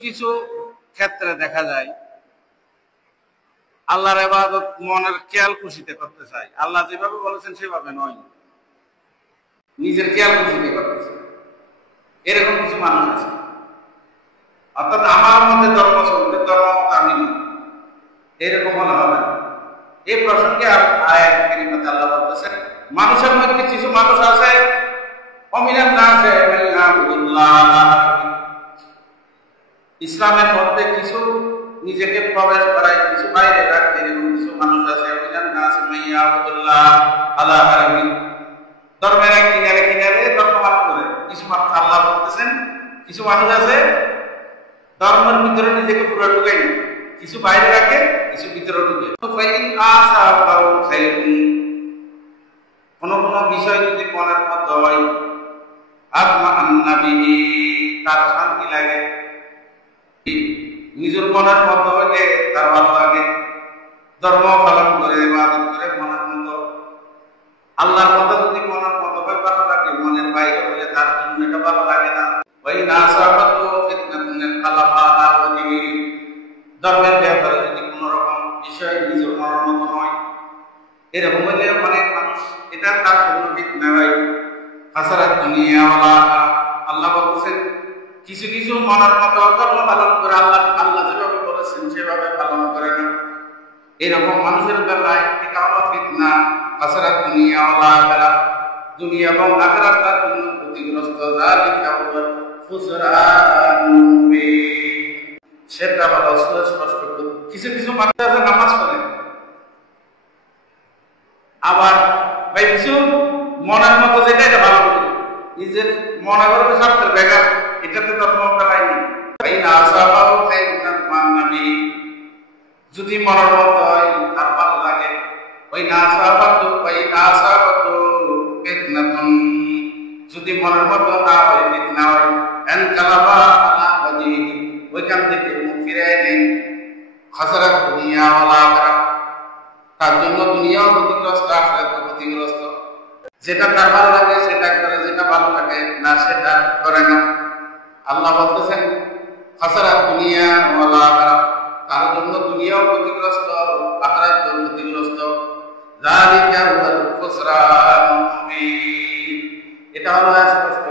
কিছু ক্ষেত্রে দেখা যায় আল্লাহর ইবাদত মনের খেয়াল খুশিতে করতে চায়, আল্লাহ যেভাবে বলেছেন সেভাবে নয়, নিজের খেয়াল খুশিতে করতে চায়। এরকম কিছু মানুষ আছে, অর্থাৎ আমার মধ্যে ধর্ম চলবে, ধর্ম মত আমি নই, এরকম হলে হবে না। এই প্রসঙ্গে আয়াত কারিমাতে আল্লাহ বলতেছেন, মানুষের মধ্যে কিছু মানুষ আছে অমিনান নাসে ইসলামের মধ্যে কিছু নিজেকে প্রবেশ করায়, কিছু বাইরে রাখতে, এরকম কিছু মানুষ আছে অমিনান নাসে মাইয়াবুদুল্লাহ আলা হারামিন, ধর্মের কিনারে কিনারে ধর্ম পালন করে। কিছু মানুষ আল্লাহ বলতেছেন, কিছু মানুষ আছে ধর্মের ভিতরে নিজেকে পুরো ঢুকাই না, কিছু বাইরে রাখে, কিছু ভিতরে ঢুকে। কোন কোন বিষয় যদি মনের মতো হয়, আত্মা আন্নাবিহি, তার শান্তি লাগে, নিজের মনের মতো হলে তার ভালো লাগে, ধর্ম পালন করে ইবাদত করে মনের মতো, আল্লাহর কথা যদি মনের মতো হয় ভালো লাগে, মনের বাইরে হলে তার জন্য এটা ভালো লাগে না। ওই নাসাবাতু ফিতনাতুন খালাফা আলা ওয়াজহি, ধর্মের ব্যাপারে যদি কোন রকম বিষয় নিজের মনের মতো নয়, এরকম হলে অনেক মানুষ এটা তার জন্য ফিতনা হয়। হাসারাত দুনিয়া ওয়াল আখিরা, আল্লাহ বলছেন কিছু কিছু মনের মতো ধর্ম পালন করে আল্লাহ যেভাবে বলেছেন সেভাবে পালন করে না, এরকম মানুষের বেলায় এটা হলো ফিতনা। হাসারাত দুনিয়া ওয়াল আখিরা, দুনিয়া এবং আখিরাত তার জন্য ক্ষতিগ্রস্ত। যালিকা হুয়া খুসরানুল মুবিন, সেটা হলো স্পষ্ট। কিছু কিছু মানুষ আছে নামাজ পড়ে, আবার কিছু মনের মতো যেটা এটা ভালো করে, নিজের মনে করবে স্বার্থের ব্যাঘাত, এটাতে ধর্ম পালায়নি। যদি মনের মতো হয় তার ভালো লাগে, ওই যদি মনের মতো না হয় ফিতনা হয়, ওইখান থেকে মুখ ফিরে নেই। হাসারাত দুনিয়া ওয়াল আখিরা, তার জন্য দুনিয়াও ক্ষতিগ্রস্ত, আখিরাতও ক্ষতিগ্রস্ত। যেটা তার ভালো লাগে সেটা করে, যেটা ভালো লাগে না সেটা করে না। আল্লাহ বলতেছেন হাসারাত দুনিয়া ওয়াল আখিরা, তার জন্য দুনিয়াও ক্ষতিগ্রস্ত, আখিরাতও ক্ষতিগ্রস্ত। যালিকা হুয়াল খুসরানুল মুবিন, এটা হলো স্পষ্ট